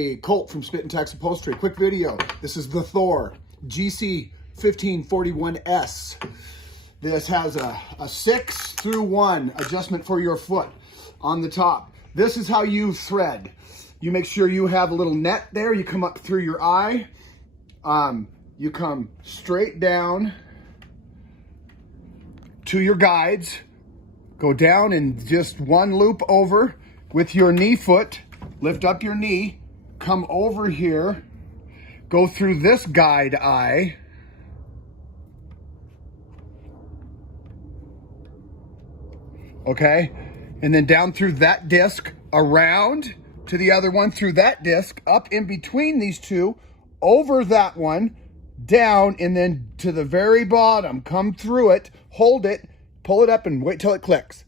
Hey, Colt from Upholstery. Quick video. This is the Thor GC1541S. This has a 6-through-1 adjustment for your foot on the top. This is how you thread. You make sure you have a little net there. You come up through your eye. You come straight down to your guides. Go down and just one loop over with your knee foot. Lift up your knee. Come over here, go through this guide eye, okay, and then down through that disc, around to the other one, through that disc, up in between these two, over that one, down, and then to the very bottom. Come through it, hold it, pull it up, and wait till it clicks.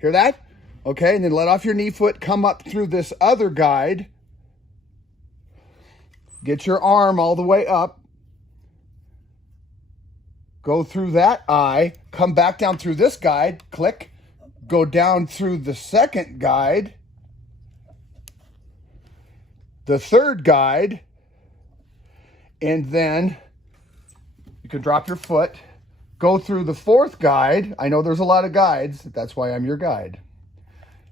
Hear that? Okay, and then let off your knee foot, come up through this other guide. Get your arm all the way up. Go through that eye. Come back down through this guide. Click. Go down through the second guide. The third guide. And then you can drop your foot. Go through the fourth guide. I know there's a lot of guides. That's why I'm your guide.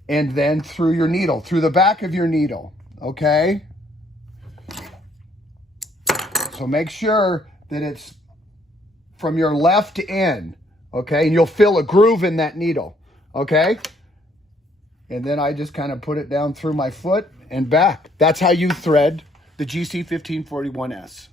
And then through your needle. Through the back of your needle. Okay? So make sure that it's from your left to in, okay? And you'll feel a groove in that needle, okay? And then I just kind of put it down through my foot and back. That's how you thread the GC1541S.